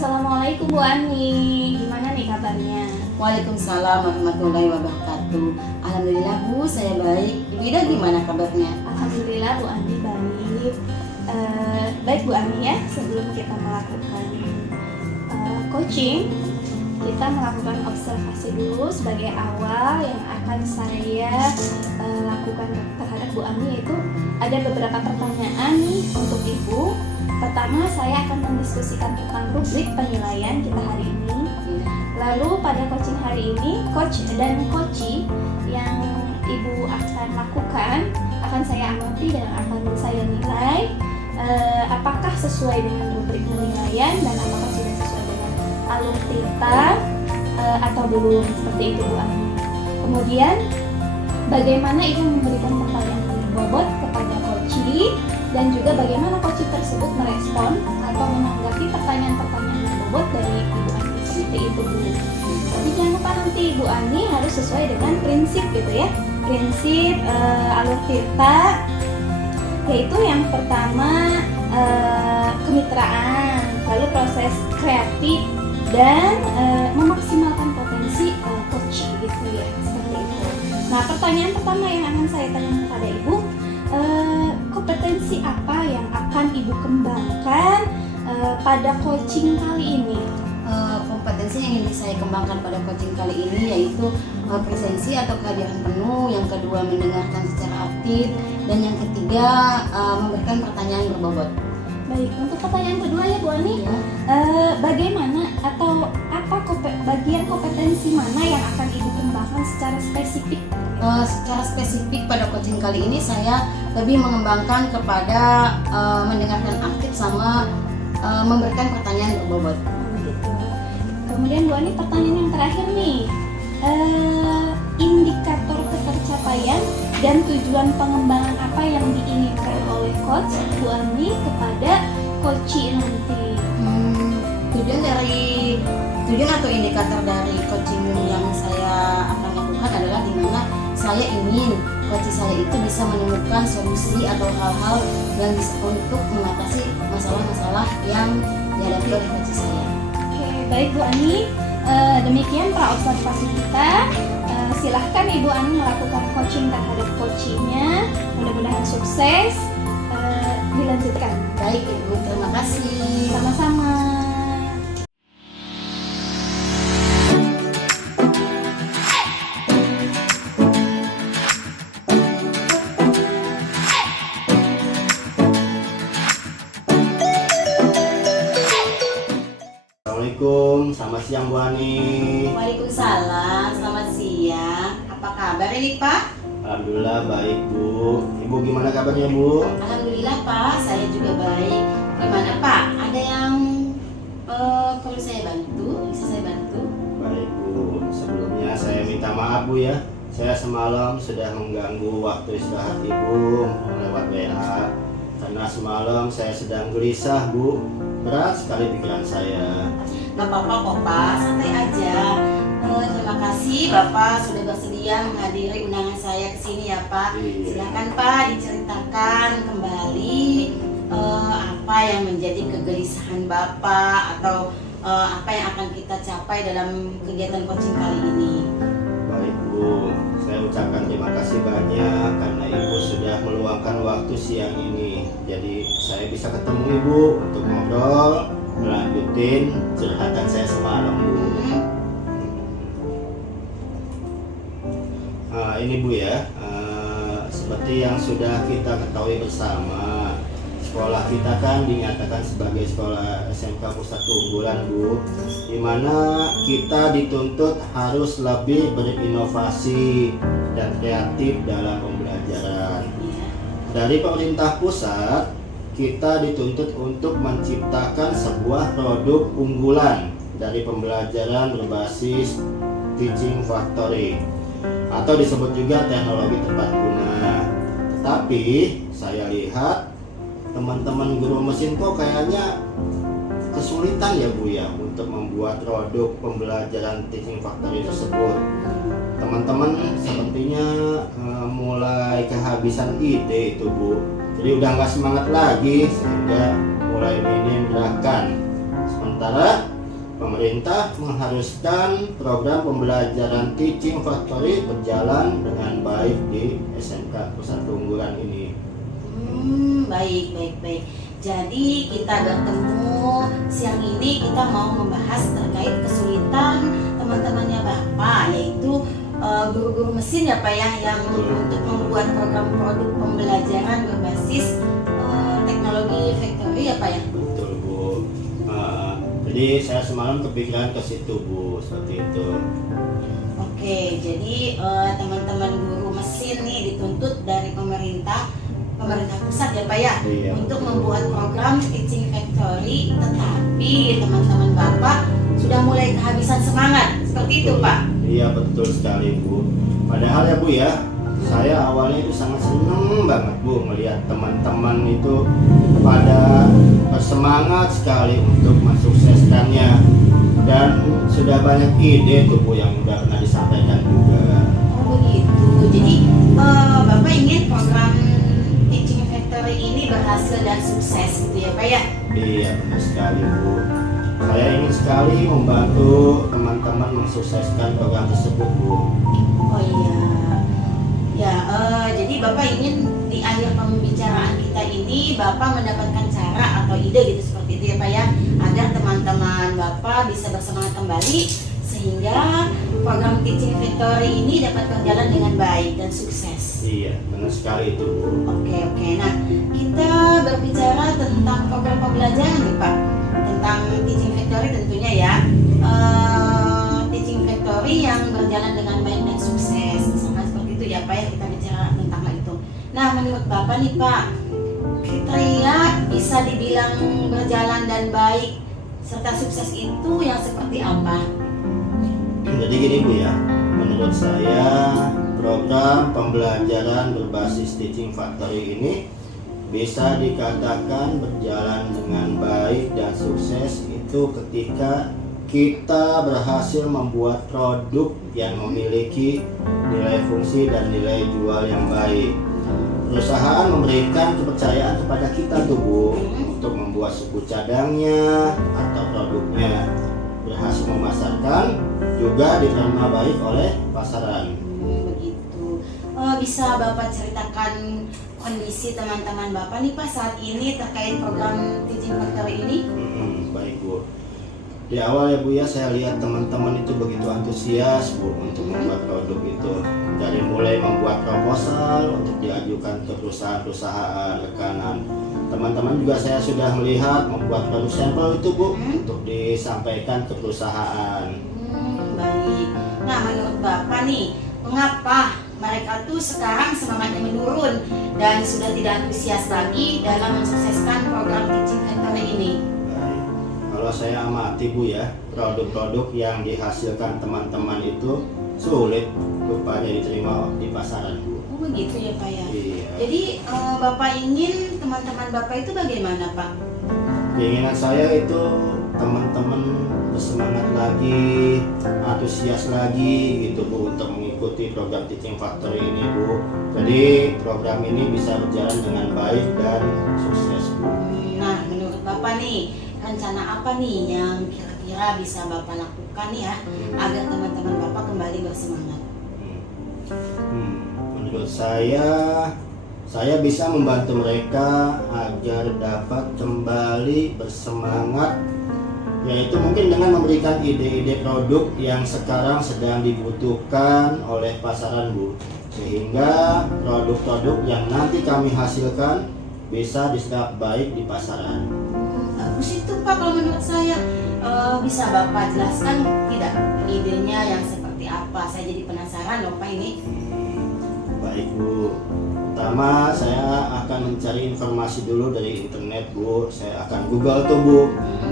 Assalamualaikum Bu Ani, gimana nih kabarnya? Waalaikumsalam warahmatullahi wabarakatuh. Alhamdulillah Bu, saya baik. Ibu Ida gimana kabarnya? Alhamdulillah Bu Ani baik. Baik Bu Ani ya, sebelum kita melakukan coaching, kita melakukan observasi dulu sebagai awal yang akan saya lakukan terhadap Bu Ani, yaitu ada beberapa pertanyaan nih untuk Ibu. Pertama, saya akan mendiskusikan tentang rubrik penilaian kita hari ini. Lalu pada coaching hari ini, coach dan coachee yang Ibu akan lakukan akan saya amati dan akan saya nilai apakah sesuai dengan rubrik penilaian dan apakah sudah sesuai dengan alur tinta atau belum, seperti itu Bu Ani. Kemudian bagaimana Ibu memberikan pertanyaan berbobot kepada coachee dan juga bagaimana coachee tersebut merespon atau menanggapi pertanyaan-pertanyaan berbobot dari Ibu Ani, seperti itu Bu. Tapi jangan lupa nanti Ibu Ani harus sesuai dengan prinsip gitu ya, prinsip alur tinta, yaitu yang pertama kemitraan, lalu proses kreatif dan memaksimalkan potensi coachee gitu ya, seperti itu. Nah, pertanyaan pertama yang akan saya tanyakan kepada Ibu, kompetensi apa yang akan Ibu kembangkan pada coaching kali ini? Kompetensi yang ingin saya kembangkan pada coaching kali ini yaitu presensi atau kehadiran penuh, yang kedua mendengarkan secara aktif, dan yang ketiga memberikan pertanyaan berbobot. Baik, untuk pertanyaan kedua ya Bu Ani, Ya. bagaimana atau apa bagian kompetensi mana yang akan Ibu kembangkan secara spesifik? Secara spesifik pada coaching kali ini saya lebih mengembangkan kepada mendengarkan aktif sama memberikan pertanyaan berbobot. Gitu. Kemudian Bu Ani, pertanyaan yang terakhir nih, indikator ketercapaian dan tujuan pengembangan apa yang diinginkan oleh coach Bu Ani kepada coachee nanti? Tujuan atau indikator dari coaching yang saya akan lakukan adalah di mana saya ingin coachee saya itu bisa menemukan solusi atau hal-hal yang bisa untuk mengatasi masalah-masalah yang dihadapi oleh coachee saya. Oke, baik Bu Ani, demikian pra-observasi kita. Silahkan Ibu Ani melakukan coaching terhadap coachee-nya. Mudah-mudahan sukses. Dilanjutkan. Baik Ibu, terima kasih. Sama-sama. Assalamualaikum, selamat siang Bu Ani. Waalaikumsalam, selamat siang. Apa kabar ini Pak? Alhamdulillah baik Bu. Ibu gimana kabarnya Bu? Alhamdulillah Pak, saya juga baik. Gimana Pak? Ada yang perlu saya bantu? Bisa saya bantu? Baik Bu. Sebelumnya saya minta maaf Bu ya. Saya semalam sudah mengganggu waktu istirahat Ibu lewat WA. Karena semalam saya sedang gelisah Bu. Berat sekali pikiran saya. Gak apa-apa kok Pak, santai aja. Terima kasih Bapak sudah bersedia menghadiri undangan saya ke sini ya Pak. Iya. Silakan Pak diceritakan kembali apa yang menjadi kegelisahan Bapak atau apa yang akan kita capai dalam kegiatan coaching kali ini. Baik Bu, saya ucapkan terima kasih banyak karena Ibu sudah meluangkan waktu siang ini. Jadi saya bisa ketemu Ibu untuk ngobrol, melanjutin curhatan saya semalam Bu. Ini Bu ya, seperti yang sudah kita ketahui bersama, sekolah kita kan dinyatakan sebagai sekolah SMK Pusat Keunggulan Bu, dimana kita dituntut harus lebih berinovasi dan kreatif dalam pembelajaran. Dari pemerintah pusat, kita dituntut untuk menciptakan sebuah produk unggulan dari pembelajaran berbasis teaching factory atau disebut juga teknologi tepat guna. Tetapi saya lihat teman-teman guru mesin kok kayaknya kesulitan ya Bu ya untuk membuat produk pembelajaran teaching factory tersebut. Teman-teman sepertinya mulai kehabisan ide itu Bu. Jadi udah nggak semangat lagi sehingga mulai minim gerakan. Sementara pemerintah mengharuskan program pembelajaran Teaching Factory berjalan dengan baik di SMK Pusat Unggulan ini. Baik. Jadi kita bertemu siang ini, kita mau membahas terkait kesulitan teman-temannya Bapak, yaitu guru-guru mesin ya Pak ya, yang untuk membuat program produk pembelajaran berbasis teknologi factory ya Pak ya. Betul Bu. Jadi saya semalam kepikiran ke situ Bu, seperti itu. Oke, jadi teman-teman guru mesin nih dituntut dari pemerintah pusat ya Pak ya, Iya, untuk betul. membuat program Teaching Factory, tetapi teman-teman Bapak sudah mulai kehabisan semangat, seperti itu Pak. Iya betul sekali Bu. Padahal ya Bu ya, saya awalnya itu sangat seneng banget Bu melihat teman-teman itu pada bersemangat sekali untuk mensukseskannya, dan sudah banyak ide tuh Bu yang udah pernah disampaikan juga. Oh begitu. Jadi Bapak ingin program Teaching Factory ini berhasil dan sukses gitu ya Pak ya. Iya benar sekali Bu. Saya ingin sekali membantu teman-teman mensukseskan program tersebut Bu. Oh iya. Ya, jadi Bapak ingin di akhir pembicaraan kita ini Bapak mendapatkan cara atau ide gitu seperti itu ya Pak ya, agar teman-teman Bapak bisa bersemangat kembali sehingga program Teaching Factory ini dapat berjalan dengan baik dan sukses. Iya benar sekali itu Bu. Oke. Nah, kita berbicara tentang program pembelajaran nih Pak, tentang Teaching Factory tentunya ya. Teaching Factory yang berjalan dengan baik dan sukses, misalkan seperti itu ya Pak ya, kita bicara tentang hal itu. Nah, menurut Bapak nih Pak, kriteria bisa dibilang berjalan dan baik serta sukses itu yang seperti apa? Jadi gini Bu ya, menurut saya program pembelajaran berbasis Teaching Factory ini bisa dikatakan berjalan dengan baik dan sukses itu ketika kita berhasil membuat produk yang memiliki nilai fungsi dan nilai jual yang baik. Perusahaan memberikan kepercayaan kepada kita tuh Bu untuk membuat suku cadangnya atau produknya, berhasil memasarkan, juga diterima baik oleh pasaran. Begitu. Bisa Bapak ceritakan kondisi teman-teman Bapak nih Pak saat ini terkait program Teaching Factory ini? Baik Bu. Di awal ya Bu ya, saya lihat teman-teman itu begitu antusias Bu untuk membuat produk itu. Dari mulai membuat proposal untuk diajukan ke perusahaan-perusahaan rekanan. Teman-teman juga saya sudah melihat membuat produk sampel itu Bu untuk disampaikan ke perusahaan. Baik. Nah, menurut Bapak nih, mengapa mereka tuh sekarang semangatnya menurun dan sudah tidak antusias lagi dalam mensukseskan program Teaching Factory ini? Baik. Kalau saya amati Bu ya, produk-produk yang dihasilkan teman-teman itu sulit rupanya diterima di pasaran Bu. Oh begitu ya Pak ya. Iya. Jadi Bapak ingin teman-teman Bapak itu bagaimana Pak? Keinginan saya itu teman-teman bersemangat lagi, antusias lagi gitu Bu untuk mengikuti program Teaching Factory ini Bu. Jadi program ini bisa berjalan dengan baik dan sukses Bu. Nah, menurut Bapak nih, rencana apa nih yang kira-kira bisa Bapak lakukan ya agar teman-teman Bapak kembali bersemangat? Menurut saya bisa membantu mereka agar dapat kembali bersemangat, yaitu mungkin dengan memberikan ide-ide produk yang sekarang sedang dibutuhkan oleh pasaran Bu, sehingga produk-produk yang nanti kami hasilkan bisa diserap baik di pasaran. Bagus itu Pak, kalau menurut saya. Bisa Bapak jelaskan tidak idenya yang seperti apa? Saya jadi penasaran loh Pak ini. Baik Bu, pertama saya akan mencari informasi dulu dari internet Bu. Saya akan Google tuh Bu,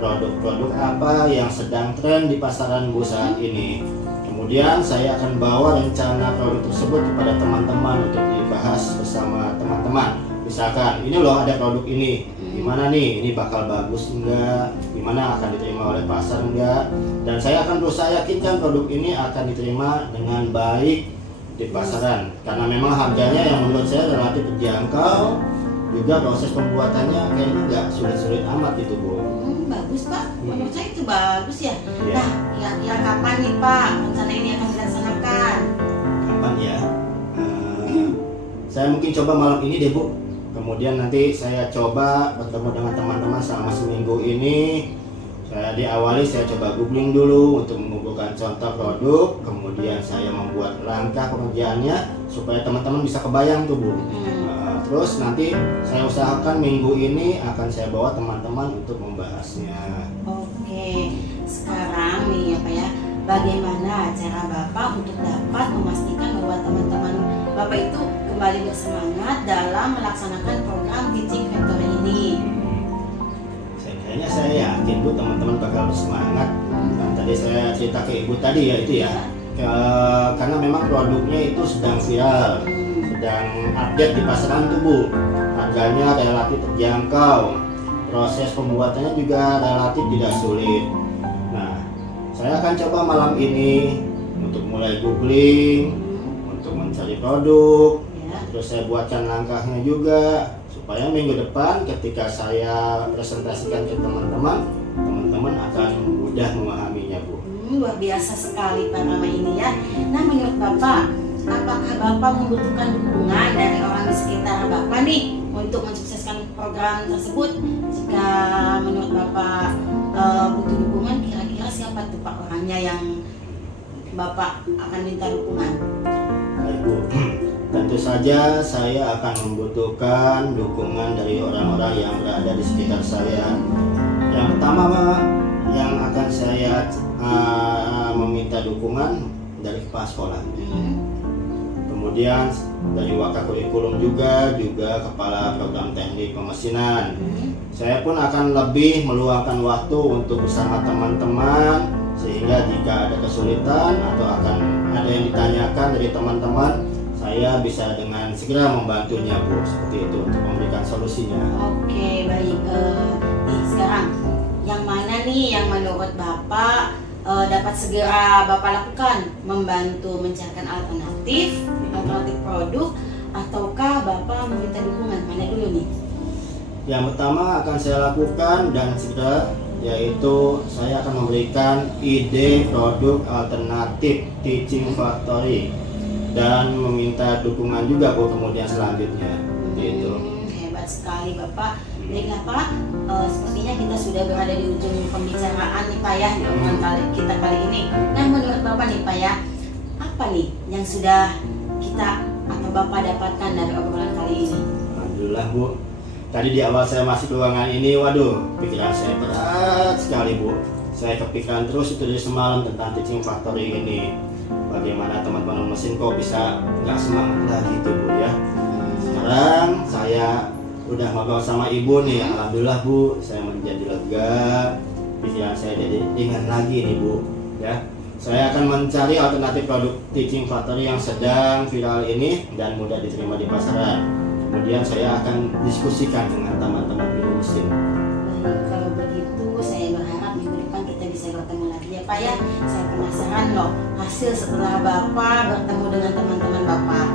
produk-produk apa yang sedang tren di pasaran Bu saat ini. Kemudian saya akan bawa rencana produk tersebut kepada teman-teman untuk dibahas bersama teman-teman. Misalkan ini loh ada produk ini, gimana nih, ini bakal bagus enggak, gimana akan diterima oleh pasar enggak, dan saya akan berusaha yakinkan produk ini akan diterima dengan baik di pasaran, karena memang harganya yang menurut saya relatif terjangkau, juga proses pembuatannya kayaknya nggak sulit-sulit amat gitu Bu. bagus Pak, menurut saya itu bagus ya. Iya. Nah, kira-kira kapan nih Pak rencana ini akan dilaksanakan? Kapan ya? Saya mungkin coba malam ini deh Bu. Kemudian nanti saya coba bertemu dengan teman-teman selama seminggu ini. Saya coba googling dulu untuk mengumpulkan contoh produk. Kemudian saya membuat langkah pengerjaannya supaya teman-teman bisa kebayang tuh Bu. Terus nanti saya usahakan minggu ini akan saya bawa teman-teman untuk membahasnya. Oke, sekarang nih ya Pak ya, bagaimana cara Bapak untuk dapat memastikan bahwa teman-teman Bapak itu kembali bersemangat dalam melaksanakan program Teaching Factory ini? Kayaknya saya yakin Bu teman-teman bakal bersemangat. Dan tadi saya cerita ke Ibu tadi ya itu ya. Karena memang produknya itu sedang viral, sedang update di pasaran tuh Bu. Harganya relatif terjangkau, proses pembuatannya juga relatif tidak sulit. Nah, saya akan coba malam ini untuk mulai googling, untuk mencari produk, terus saya buatkan langkahnya juga supaya minggu depan ketika saya presentasikan ke teman-teman akan mudah memahaminya Bu. Luar biasa sekali Pak Rama ini ya. Nah, menurut Bapak, apakah Bapak membutuhkan dukungan dari orang di sekitar Bapak nih untuk mensukseskan program tersebut? Jika menurut Bapak butuh dukungan, kira-kira siapa tuh Pak orangnya yang Bapak akan minta dukungan? Baik Bu, tentu saja saya akan membutuhkan dukungan dari orang-orang yang berada di sekitar saya. Yang pertama yang akan saya meminta dukungan dari kepala sekolah. Kemudian dari Wakakurikulum juga kepala program teknik pemesinan. Saya pun akan lebih meluangkan waktu untuk bersama teman-teman sehingga jika ada kesulitan atau akan ada yang ditanyakan dari teman-teman, saya bisa dengan segera membantunya Bu, seperti itu untuk memberikan solusinya. Oke, baik. Nih sekarang yang mana nih yang menurut Bapak dapat segera Bapak lakukan, membantu mencarikan alternatif produk, ataukah Bapak meminta dukungan? Mana dulu nih? Yang pertama akan saya lakukan dan segera, yaitu saya akan memberikan ide produk alternatif Teaching Factory dan meminta dukungan juga Bu kemudian selanjutnya. Seperti itu. Hebat sekali Bapak. Baiklah Pak, sepertinya kita sudah berada di ujung pembicaraan nih Pak ya di obrolan kita kali ini. Nah, menurut Bapak nih Pak ya, apa nih yang sudah kita atau Bapak dapatkan dari obrolan kali ini? Alhamdulillah Bu. Tadi di awal saya masuk ke ruangan ini, waduh, pikiran saya berat sekali Bu. Saya kepikiran terus itu dari semalam tentang Teaching Factory ini. Bagaimana teman-teman mesin kok bisa nggak semangat lagi tuh Bu ya. Sekarang saya udah ngobrol sama Ibu nih, alhamdulillah Bu, saya menjadi lega, pikiran saya jadi ringan lagi nih Bu ya. Saya akan mencari alternatif produk Teaching Factory yang sedang viral ini dan mudah diterima di pasaran. Kemudian saya akan diskusikan dengan teman-teman Biru Mesin. Baik, kalau begitu saya berharap minggu depan kita bisa bertemu lagi ya Pak ya. Saya penasaran loh hasil setelah Bapak bertemu dengan teman-teman Bapak.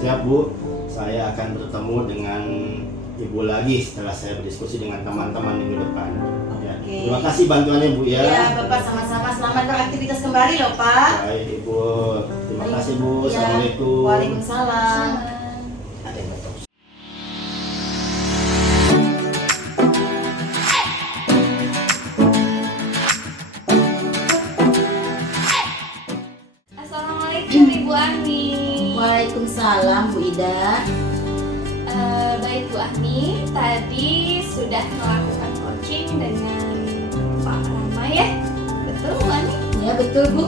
Siap Bu, saya akan bertemu dengan Ibu lagi setelah saya berdiskusi dengan teman-teman minggu depan. Ya. Terima kasih bantuannya Bu ya. Iya Bapak, sama-sama, selamat beraktivitas kembali loh Pak. Baik Ibu, terima kasih Bu. Iya. Assalamualaikum. Waalaikumsalam. Ada yang mau tahu? Assalamualaikum Ibu Ani. Waalaikumsalam Bu Ida. Baik Bu Ani, tadi sudah melakukan coaching dengan Pak Rama ya? Betul Bu Ani? Ya betul Bu.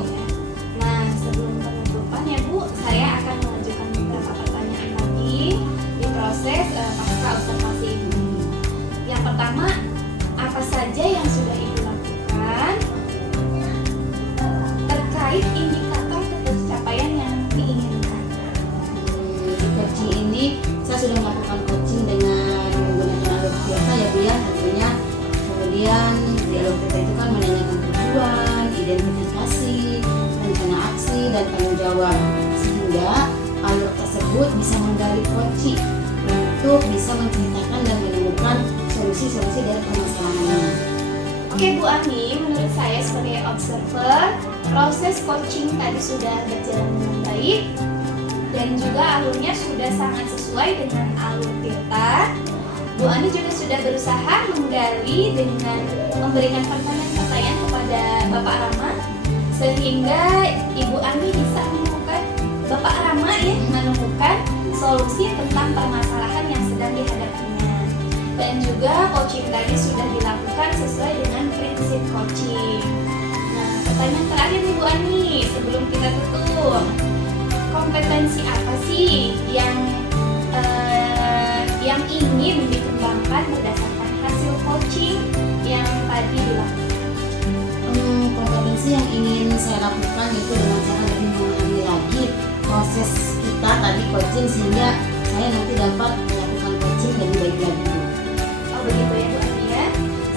Nah, sebelum penutupan ya Bu, saya akan mengajukan beberapa pertanyaan lagi di proses pasca observasi ini. Yang pertama, apa saja yang sudah Ibu lakukan terkait indikator pencapaian yang diinginkan? Di coaching ini saya sudah melakukan coaching dengan menggunakan alur biasa ya Bu ya tentunya. Kemudian di alur kita itu kan menanyakan tujuan, identifikasi, rencana aksi, dan tanggung jawab, sehingga alur tersebut bisa menggali kunci untuk bisa menceritakan dan menemukan solusi-solusi dari permasalahannya. Oke Bu Ami, menurut saya sebagai observer, proses coaching tadi sudah berjalan dengan baik dan juga alurnya sudah sangat sesuai dengan alur kita. Bu Ami juga sudah berusaha menggali dengan memberikan pertanyaan-pertanyaan kepada Bapak Rama sehingga Ibu Ami bisa menemukan Bapak Rama ya menemukan solusi tentang permasalahan yang sedang dihadapinya. Dan juga coaching tadi sudah dilakukan sesuai dengan prinsip coaching. Nah, pertanyaan terakhir nih Bu Ani sebelum kita tutup, kompetensi apa sih yang ingin dikembangkan berdasarkan hasil coaching yang tadi dilakukan? Kompetensi yang ingin saya lakukan itu dengan cara lebih memahami lagi proses kita tadi coaching sehingga saya nanti dapat melakukan coaching lebih baik lagi. Oh begitu ya Bu Ani ya.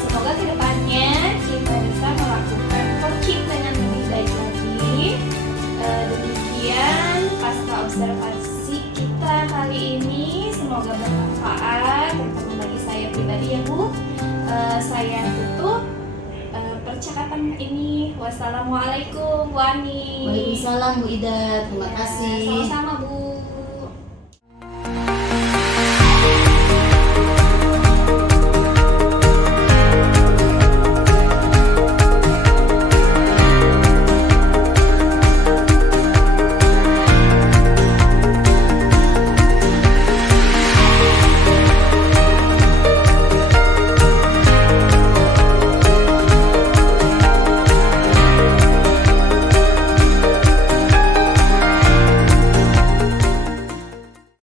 Semoga kedepannya kita bisa melakukan coaching dengan lebih baik lagi. Demikian pasca observasi kita kali ini, semoga bermanfaat terutama bagi saya pribadi ya Bu. Saya tutup percakapan ini. Wassalamualaikum Bu Ani. Waalaikumsalam Bu Ida, terima kasih. Sama-sama Bu.